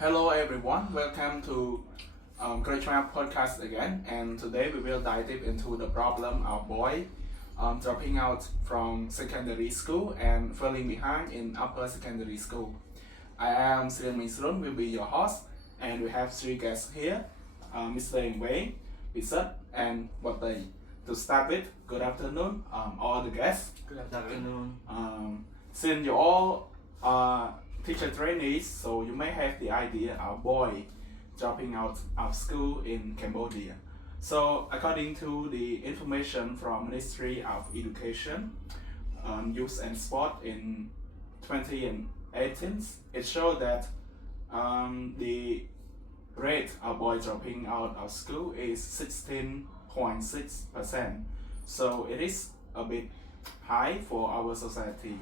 Hello everyone, welcome to Great Triumph Podcast again. And today we will dive deep into the problem of boy dropping out from secondary school and falling behind in upper secondary school. I am Srian Misrun, will be your host, and we have three guests here, Mr. Wei, Visat, and Watay. To start with, good afternoon, all the guests. Good afternoon. Since you all are teacher trainees, so you may have the idea of boy dropping out of school in Cambodia. So according to the information from Ministry of Education, Youth and Sport in 2018, it showed that the rate of boy dropping out of school is 16.6%. So it is a bit high for our society.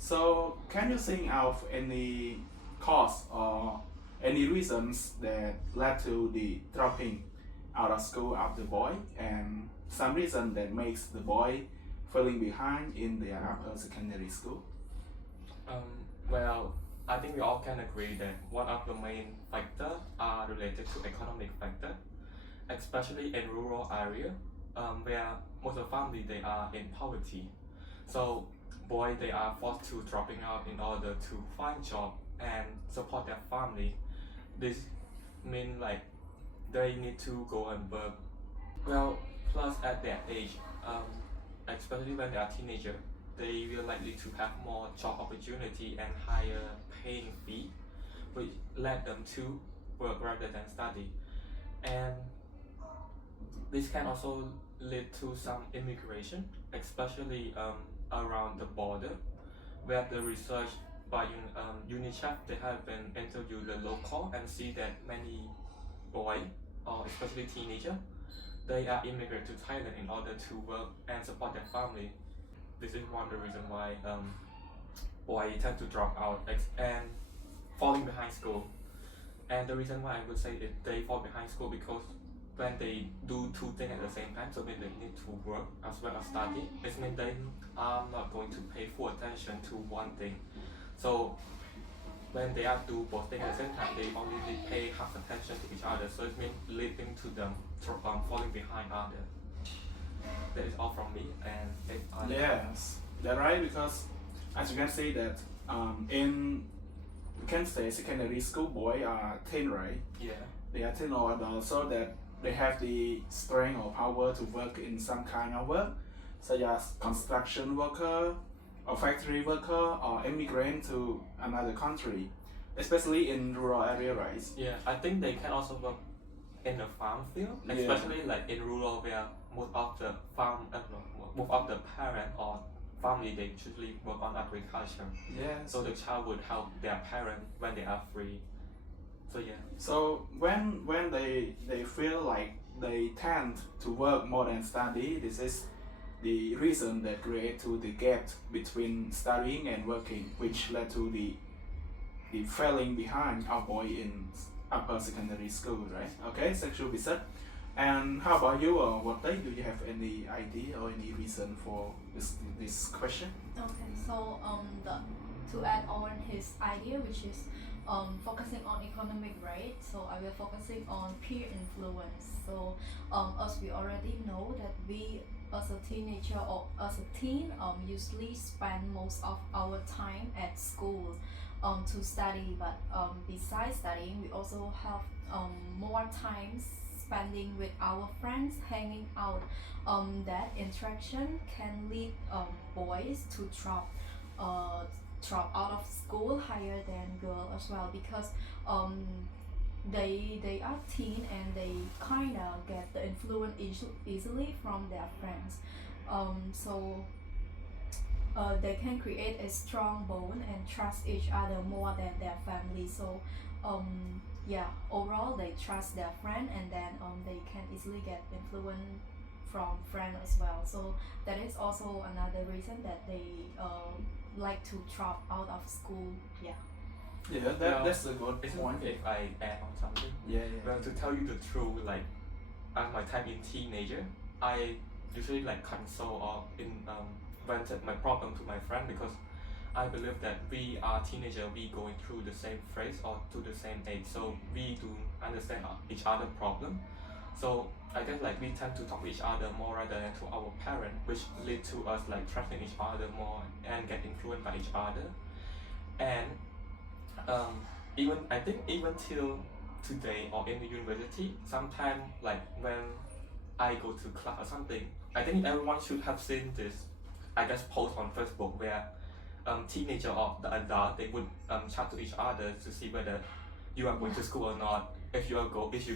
So can you think of any cause or any reasons that led to the dropping out of school of the boy, and some reason that makes the boy falling behind in their upper secondary school? Well, I think we all can agree that one of the main factors are related to economic factor, especially in rural area, where most of the family they are in poverty. So boy they are forced to dropping out in order to find job and support their family. This mean like they need to go and work. Well, plus at their age, especially when they are teenager, they will likely to have more job opportunity and higher paying fee, which led them to work rather than study. And this can also lead to some immigration, especially around the border, where the research by UNICEF they have been interviewed the local and see that many boys or especially teenagers they are immigrate to Thailand in order to work and support their family. This is one of the reason why boys tend to drop out and falling behind school. And the reason why I would say that they fall behind school because when they do two things at the same time, so when they need to work as well as study, it means they are not going to pay full attention to one thing. So when they are do both things at the same time, they only pay half attention to each other. So it means leading to them falling behind others. That is all from me. And Yes, that's right, because as you can see that in we can say secondary school boy are teen, right? yeah, They are teen or adult, so that they have the strength or power to work in some kind of work, such as construction worker or factory worker or immigrant to another country, especially in rural area, right? yeah. I think they can also work in the farm field, Yeah. especially like in rural where most of the most of the parent or family they usually work on agriculture. Yes. So the child would help their parent when they are free. So yeah. So when they feel like they tend to work more than study, this is the reason that create to the gap between studying and working, which led to the falling behind our boy in upper secondary school, right? Okay, sexual visit. And how about you, Watay? Do you have any idea or any reason for this question? Okay, so to add on his idea, which is focusing on economic rate, so I will focusing on peer influence. So as we already know that we as a teenager or as a teen usually spend most of our time at school to study, but besides studying we also have more time spending with our friends, hanging out. That interaction can lead boys to drop out of school higher than girl as well, because they are teen and they kind of get the influence easily from their friends. So they can create a strong bond and trust each other more than their family. So yeah, overall they trust their friend, and then they can easily get influence from friend as well. So that is also another reason that they like to drop out of school. Yeah. Yeah, that's a good It's point. if I add on something. Yeah, yeah. Well, to tell you the truth, like at my time in teenager, I usually like console or vented my problem to my friend because I believe that we are teenager, we going through the same phase or to the same age, so we do understand each other problem. So I guess like we tend to talk to each other more rather than to our parent, which lead to us like trusting each other more and get influenced by each other. And even I think even till today or in the university, sometimes like when I go to class or something, I think everyone should have seen this, I guess, post on Facebook where teenager or the adult they would chat to each other to see whether you are going to school or not. If you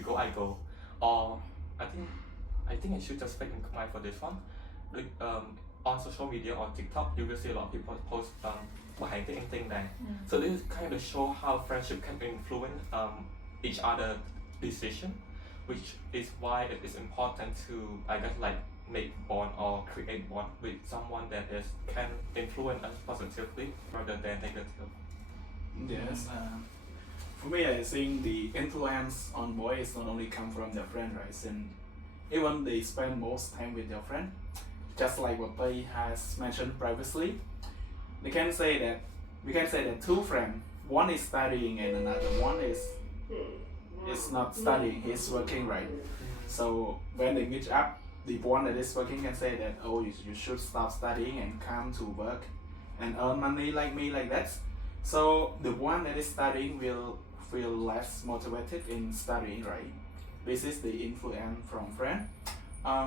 go, I go. Or I think I should just speak in Khmer for this one. Like, on social media or TikTok, you will see a lot of people post behind the thing there. So this kind of show how friendship can influence each other decision, which is why it is important to, I guess, like make bond or create bond with someone that is can influence us positively rather than negative. Yes. For me, I think the influence on boys not only come from their friend, right? And even they spend most time with their friend, just like what Pai has mentioned previously. We can say that two friends, one is studying and another one is not studying, he's working, right? So when they meet up, the one that is working can say that, oh, you should stop studying and come to work and earn money like me, like that. So the one that is studying will feel less motivated in studying, right? This is the influence from friend.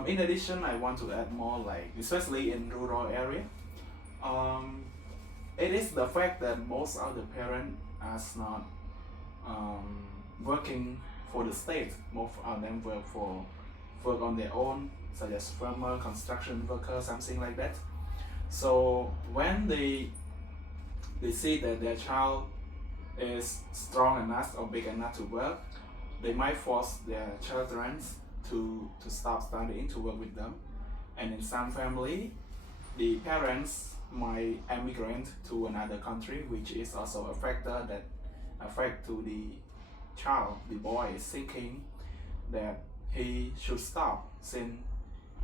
In addition, I want to add more, like especially in rural area. It is the fact that most of the parents are not working for the state. Most of them work on their own, such as farmer, construction worker, something like that. So when they see that their child is strong enough or big enough to work, they might force their children to stop studying to work with them. And in some family, the parents might emigrate to another country, which is also a factor that affect to the child. The boy is thinking that he should stop since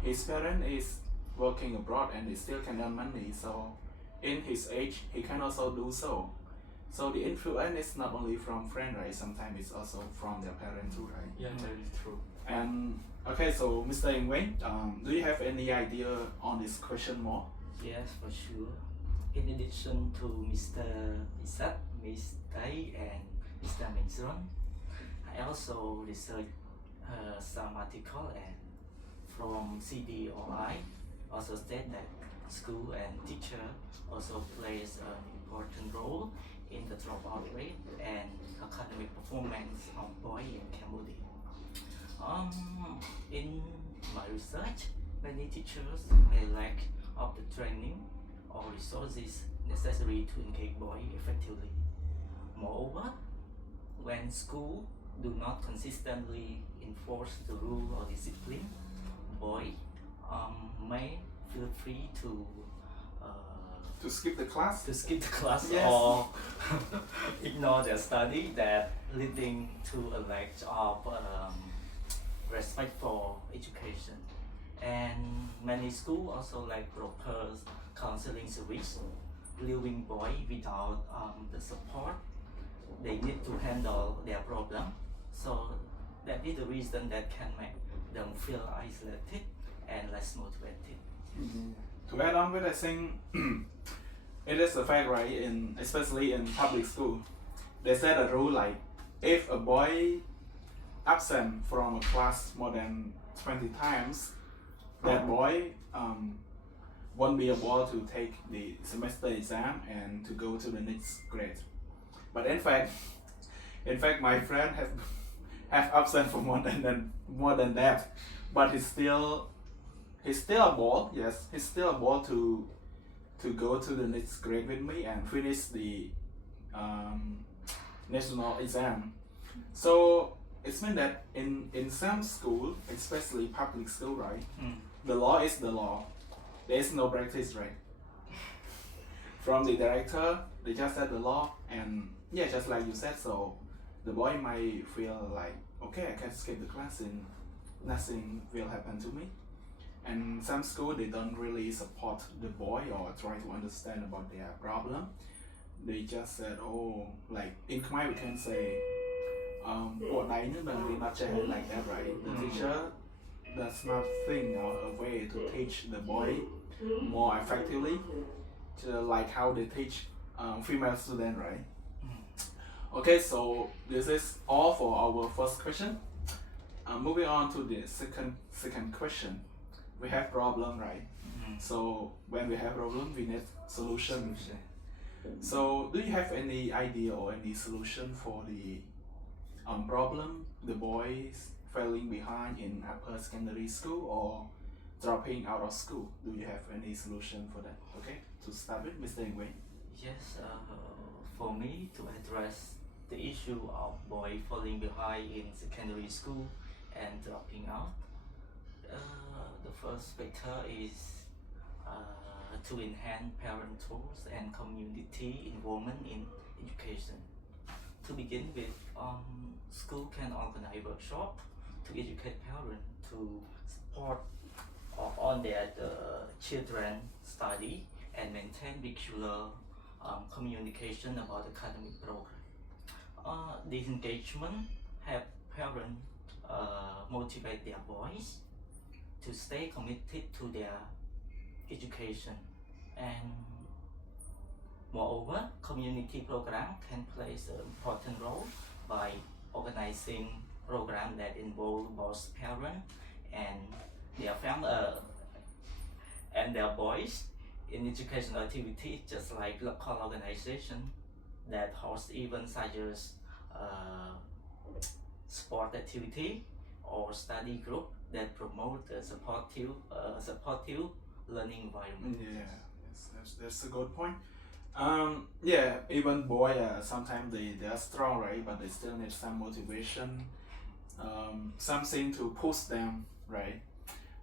his parent is working abroad and they still can earn money. So in his age, he can also do so. So the influence is not only from friend, right? Sometimes it's also from their parents too, right? Yeah, that is true. And okay, so Mr. Ingwen, do you have any idea on this question more? Yes, for sure. In addition to Mr. Isaac, Ms. Tai, and Mr. Menzron, I also researched some article and from CDOI also state that school and teacher also plays an important role in the dropout rate and academic performance of boys in Cambodia. In my research, many teachers may lack of the training or resources necessary to engage boys effectively. Moreover, when school do not consistently enforce the rule or discipline, boys may feel free to skip the class? skip the class Yes. or ignore their study, that leading to a lack of respect for education. And many schools also lack proper counseling service, leaving boys without the support they need to handle their problem. So that is the reason that can make them feel isolated and less motivated. To add on with, I think it is a fact, right? Especially in public school, they set a rule like if a boy absent from a class more than 20 times, that boy won't be able to take the semester exam and to go to the next grade. But in fact, my friend have absent for more than that, but he's still able, yes, he's still able to go to the next grade with me and finish the national exam. So it's meant that in some school, especially public school, right, the law is the law. There is no practice, right? From the director, they just said the law, and yeah, just like you said, so the boy might feel like, okay, I can skip the class and nothing will happen to me. and some school they don't really support the boy or try to understand about their problem. They just said, oh, like in Khmer we can say, what I not like that, right? The teacher does not think of a way to teach the boy more effectively, to like how they teach female student, right? Okay, so this is all for our first question. Moving on to the second question. We have problem, right? So when we have problem, we need solution. So do you have any idea or any solution for the problem the boys falling behind in upper secondary school or dropping out of school? Do you have any solution for that? Okay, to start with, Mr. Ingwei. Yes, for me to address the issue of boy falling behind in secondary school and dropping out, the first factor is to enhance parent tools and community involvement in education. To begin with, school can organize workshop to educate parents to support on their children study and maintain regular communication about academic program. Disengagement help parents motivate their boys to stay committed to their education, and moreover, community program can play an important role by organizing programs that involve both parents and their family and their boys in educational activities, just like local organization that host events such as sport activity or study group that promote a supportive learning environment. Yeah, yes, that's a good point. Yeah, even boy, sometimes they are strong, right? But they still need some motivation, something to push them, right?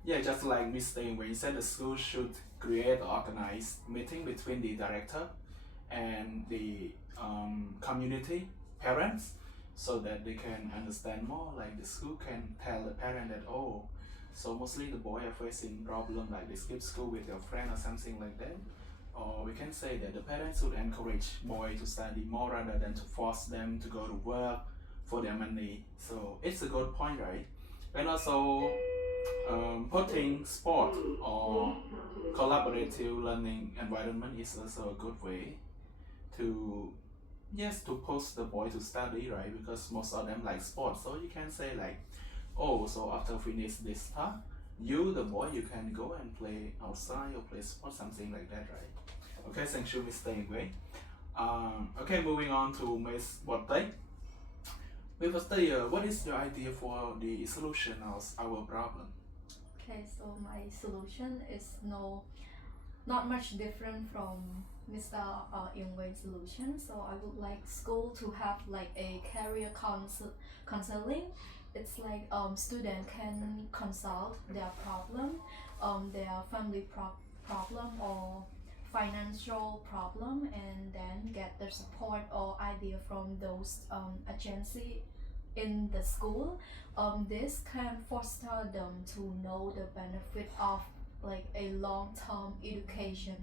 Yeah, just like Mr. Ingwei said, the school should create or organize meeting between the director and the community parents, so that they can understand more. Like the school can tell the parent that, oh, so mostly the boy are facing problem like they skip school with their friend or something like that. Or we can say that the parents should encourage boy to study more rather than to force them to go to work for their money. So it's a good point, right? And also putting sport or collaborative learning environment is also a good way to, yes, to push the boy to study, right? Because most of them like sports. So you can say like, oh, so after finish this stuff, you, the boy, you can go and play outside or play sport, something like that, right? Okay, thank you, Mr. Ingwei. Okay, moving on to Ms. Botte. Ms. Botte, what is your idea for the solution of our problem? Okay, so my solution is not much different from Mr. Yungwei's solution. So I would like school to have like a career counseling. It's like student can consult their problem, their family problem or financial problem, and then get the support or idea from those agency in the school. This can foster them to know the benefit of like a long-term education.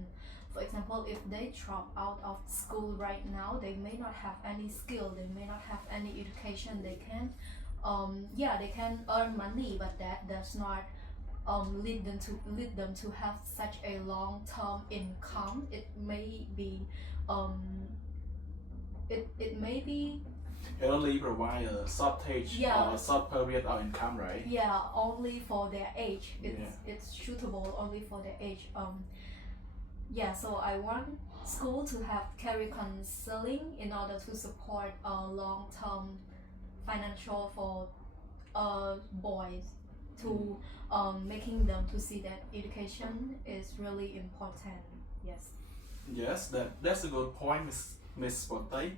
For example, if they drop out of school right now, they may not have any skill, they may not have any education. They can they can earn money, but that does not lead them to have such a long-term income. It may be it may be It only provide a shortage or a short period of income, right? Yeah, only for their age. It's suitable only for their age. So I want school to have career counseling in order to support long-term financial for boys, to making them to see that education is really important. Yes. Yes, that's a good point, Miss Botte.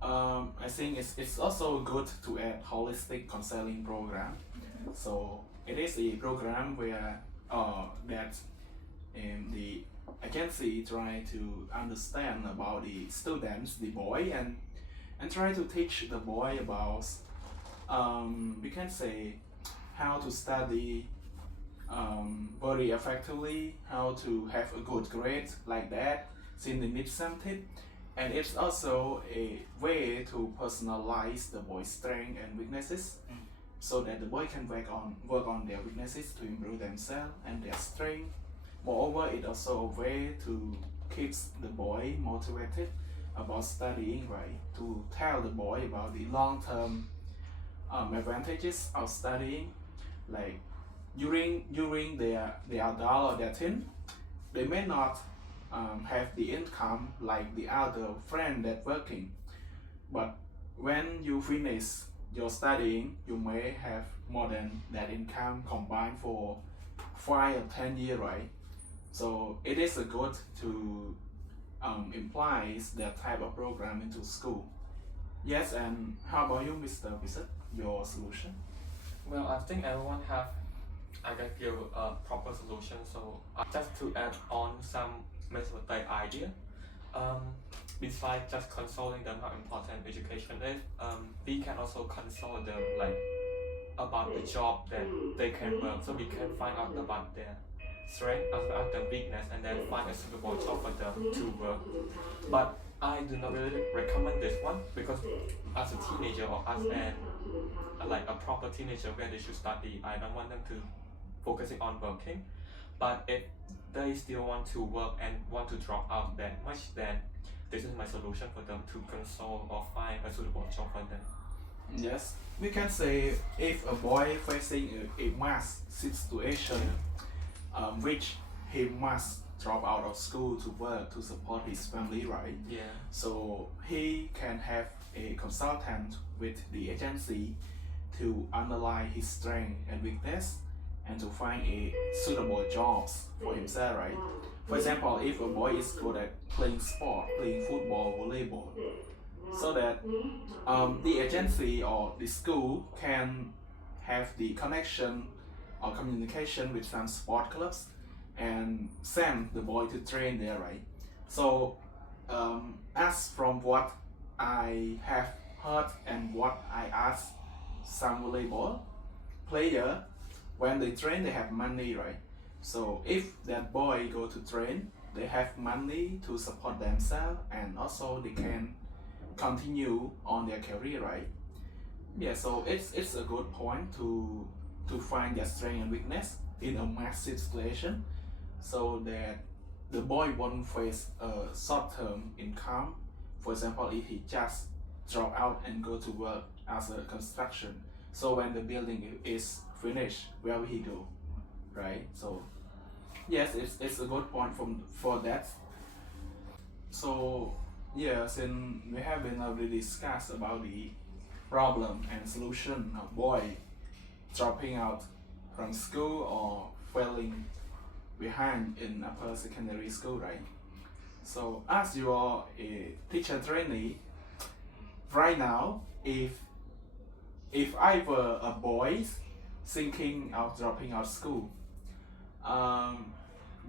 I think it's also good to add holistic counseling program. So it is a program where that the agency try to understand about the students, the boy, and try to teach the boy about we can say how to study very effectively how to have a good grade like that since they need something, and it's also a way to personalize the boy's strength and weaknesses, so that the boy can work on their weaknesses to improve themselves and their strength. Moreover, it's also a way to keep the boy motivated about studying, right? To tell the boy about the long-term advantages of studying, like during their adult or their teen, they may not have the income like the other friend that working, but when you finish your studying, you may have more than that income combined for 5 or 10 years, right? So it is a good to implies that type of program into school. Yes, and how about you, Mr. Bissett? Your solution? Well, I think everyone have I can give a proper solution. So just to add on some mathematical idea, besides just consoling them how important education is, we can also console them like about the job that they can work. So we can find out about their strength as well as their weakness, and then find a suitable job for them to work. But I do not really recommend this one because as a teenager or as an like a proper teenager where they should study, I don't want them to focusing on working. But if they still want to work and want to drop out that much, then this is my solution for them to console or find a suitable job for them. Yes, we can say if a boy facing a mass situation, which he must drop out of school to work to support his family, right? Yeah. So he can have a consultant with the agency to analyze his strength and weakness and to find a suitable jobs for himself, right? For example, if a boy is good at playing sport, playing football, volleyball, so that the agency or the school can have the connection or communication with some sport clubs and send the boy to train there, right? So as from what I have heard and what I asked some volleyball player, when they train they have money, right? So if that boy go to train, they have money to support themselves and also they can continue on their career, right? Yeah, so it's a good point to find their strength and weakness in a massive situation, so that the boy won't face a short-term income. For example, if he just drop out and go to work as a construction, so when the building is finished, where will he go, right? So yes, it's a good point for that. So yeah, since we have been already discussed about the problem and solution of boy dropping out from school or failing behind in upper secondary school, right? So as you are a teacher trainee, right now, if I were a boy thinking of dropping out school,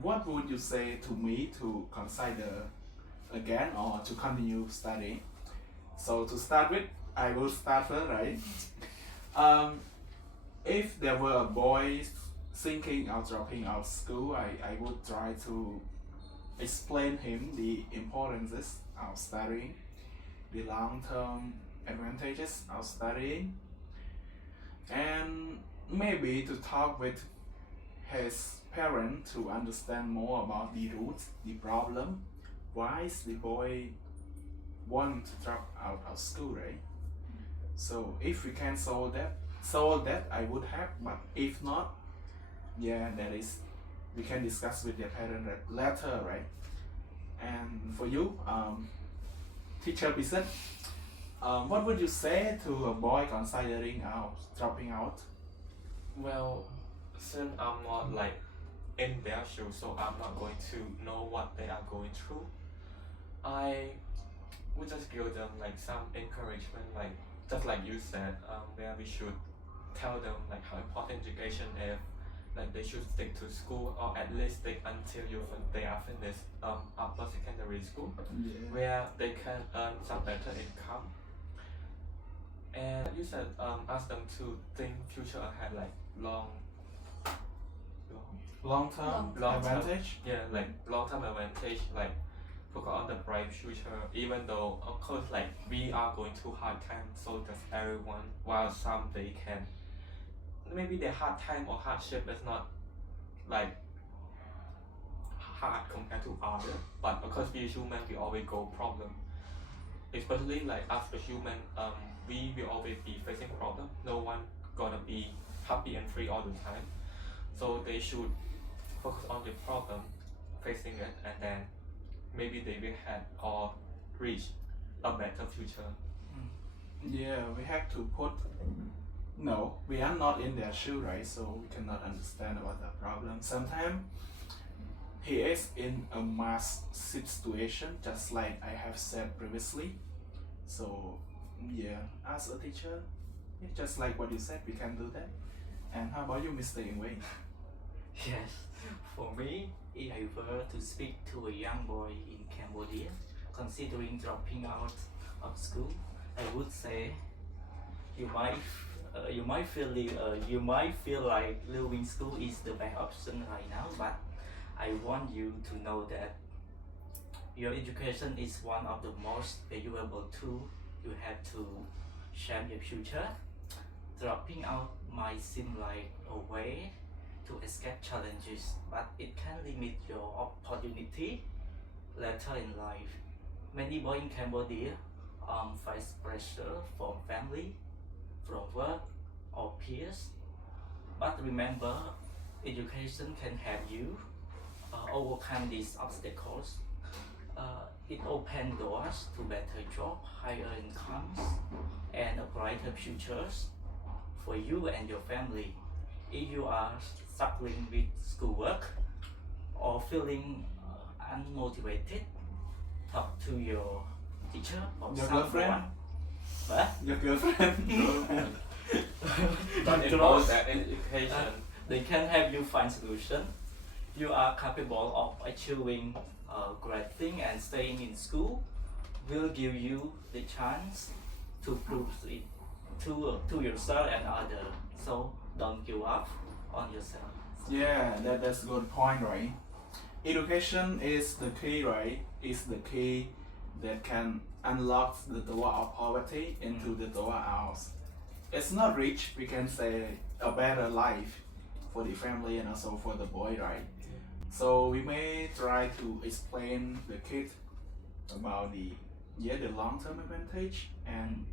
what would you say to me to consider again or to continue studying? So to start with, I will start first, right? If there were a boy thinking of dropping out school, I would try to explain him the importances of studying, the long-term advantages of studying, and maybe to talk with his parent to understand more about the roots, the problem, why is the boy want to drop out of school, right? So if we can solve that I would have, but if not, yeah, that is, we can discuss with their parent later, right? And for you, teacher Bissett, what would you say to a boy considering dropping out? Well, since I'm not like in their shoes, so I'm not going to know what they are going through, I would just give them like some encouragement, like just like you said, where we should tell them like how important education is, like they should stick to school or at least stick until they are finished upper secondary school, Yeah. where they can earn some better income. And you said ask them to think future ahead, like Long-term Long-term. advantage. Yeah, like long-term advantage, like focus on the bright future, even though of course like we are going through hard times, so does everyone, while some they can maybe their hard time or hardship is not like hard compared to other, but of course we human we always go problem, especially like as a human, we will always be facing problem, no one gonna be happy and free all the time, so they should focus on the problem, facing it, and then maybe they will have or reach a better future. Yeah, we have to put. No, we are not in their shoe, right? So we cannot understand about the problem. Sometimes he is in a mass situation, just like I have said previously. So yeah, as a teacher, yeah, just like what you said, we can do that. And how about you, Mr. Ingwei? Yes, for me, if I were to speak to a young boy in Cambodia, considering dropping out of school, I would say you might feel like leaving school is the best option right now, but I want you to know that your education is one of the most valuable tools you have to shape your future. Dropping out might seem like a way to escape challenges, but it can limit your opportunity later in life. Many boys in Cambodia face pressure from family, from work, or peers. But remember, education can help you overcome these obstacles. It opens doors to better jobs, higher incomes, and a brighter futures for you and your family. If you are struggling with schoolwork or feeling unmotivated, talk to your teacher or Your someone. girlfriend? What? Your girlfriend? But in both that education, They can help you find solution. You are capable of achieving great thing, and staying in school will give you the chance to prove it to yourself and others. So don't give up on yourself. Yeah, that's a good point, right? Education is the key, right? Is the key that can unlock the door of poverty into the door out. It's not rich, we can say a better life for the family and also for the boy, right? So we may try to explain the kid about the long-term advantage and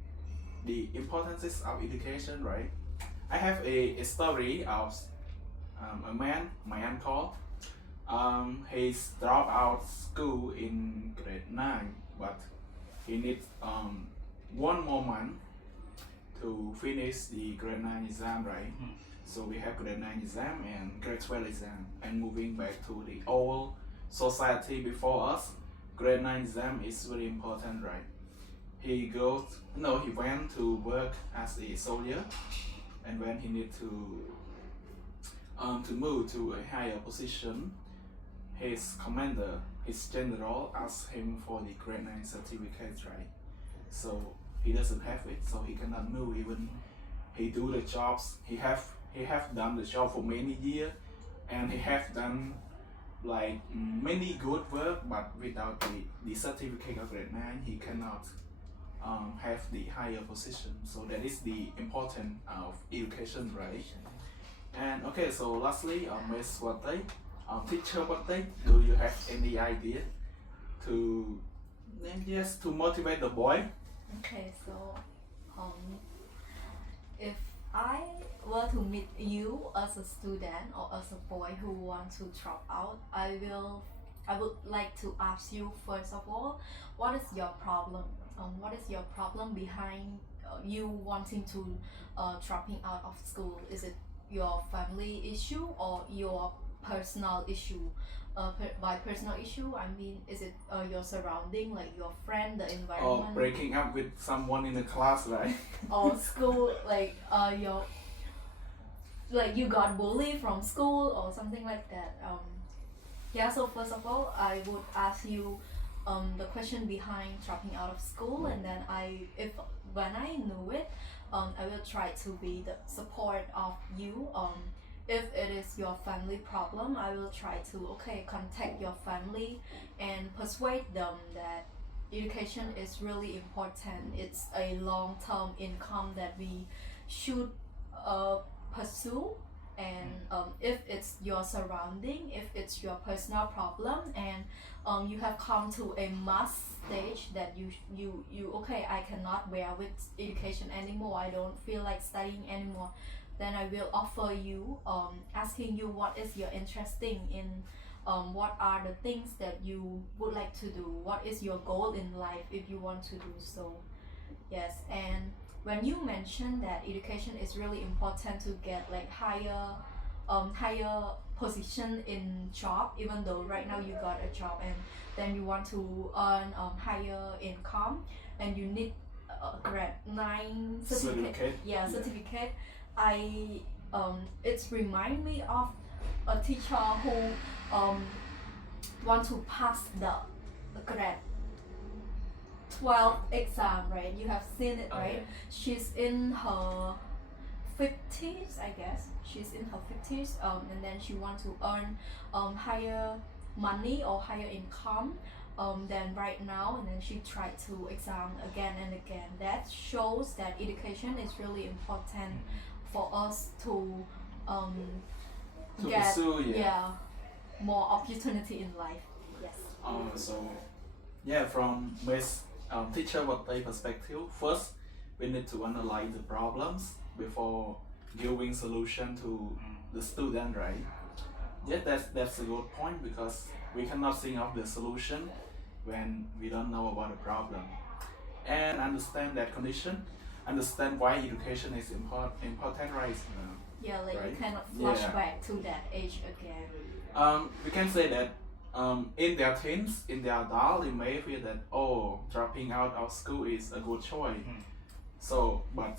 the importance of education, right? I have a story of a man, my uncle. He's dropped out school in grade 9, but he needs 1 more month to finish the grade 9 exam, right? So we have grade 9 exam and grade 12 exam, and moving back to the old society before us, grade 9 exam is very important, right? He went to work as a soldier, and when he need to move to a higher position, his commander, his general, asked him for the grade 9 certificate, right? So he doesn't have it, so he cannot move. Even he do the jobs, he have done the job for many years, and he have done like many good work, but without the certificate of grade 9, he cannot have the higher position. So that is the importance of education, right? And okay, so lastly, Ms. Wate, teacher Wate, do you have any idea to to motivate the boy? Okay, so if I were to meet you as a student or as a boy who wants to drop out, I would like to ask you first of all, what is your problem? What is your problem behind you wanting to dropping out of school? Is it your family issue or your personal issue? By personal issue, I mean, is it your surrounding, like your friend, the Or environment, breaking up with someone in the class, right? or school, like you got bullied from school or something like that? Yeah. So first of all, I would ask you the question behind dropping out of school, and then when I know it, I will try to be the support of you if it is your family problem, I will try to contact your family and persuade them that education is really important. It's a long-term income that we should pursue. And if it's your surrounding, if it's your personal problem, and you have come to a mass stage that you I cannot bear with education anymore, I don't feel like studying anymore, then I will offer you asking you what is your interesting in, what are the things that you would like to do, what is your goal in life if you want to do so. Yes. And when you mentioned that education is really important to get like higher position in job, even though right now you got a job and then you want to earn higher income and you need a grade 9 certificate. Yeah. Certificate. It's remind me of a teacher who want to pass the grade 12 exam, right? You have seen it, right? Okay. She's in her 50s, I guess. She's in her 50s, and then she wants to earn higher money or higher income than right now, and then she tried to exam again and again. That shows that education is really important for us to get pursue, more opportunity in life. Yes. From Miss teacher Wattay perspective, first we need to analyze the problems before giving solution to the student, right? Yeah, that's a good point, because we cannot think of the solution when we don't know about the problem. And understand that condition, understand why education is important, right? Yeah, like Right? you cannot flash Yeah. back to that age again. We can say that in their teens, in their adult, they may feel that, oh, dropping out of school is a good choice. So, but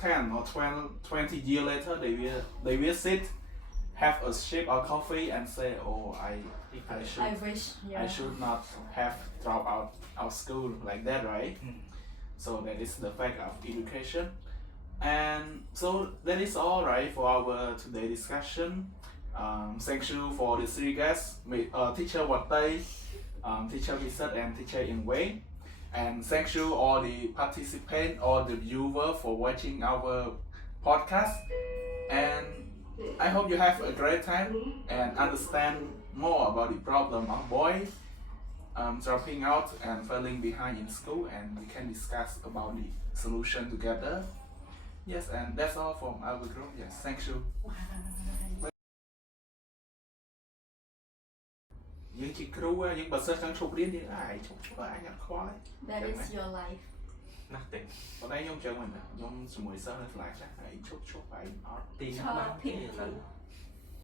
10 or 20 years later, they will sit, have a sip of coffee and say, oh, I should not have dropped out of school like that, right? So that is the fact of education. And so that is all right for our today discussion. Thank you for the three guests, teacher Wattay, teacher Vincent, and teacher In Wei. And thank you all the participants, all the viewers for watching our podcast. And I hope you have a great time and understand more about the problem of boys dropping out and falling behind in school, and we can discuss about the solution together. Yes, and that's all from our group. Yes, thank you. យើងជាគ្រូយើងបើសិស្សចង់ឈប់រៀនយើងអាចឈប់អញអត់ខ្វល់ That is your life. Nothing. ប៉ុន្តែខ្ញុំចឹងមិនខ្ញុំជាមួយសិស្សនៅឆ្លាយខ្លះឯងឈប់ឯងអត់ Tìm Cho bán people. cái là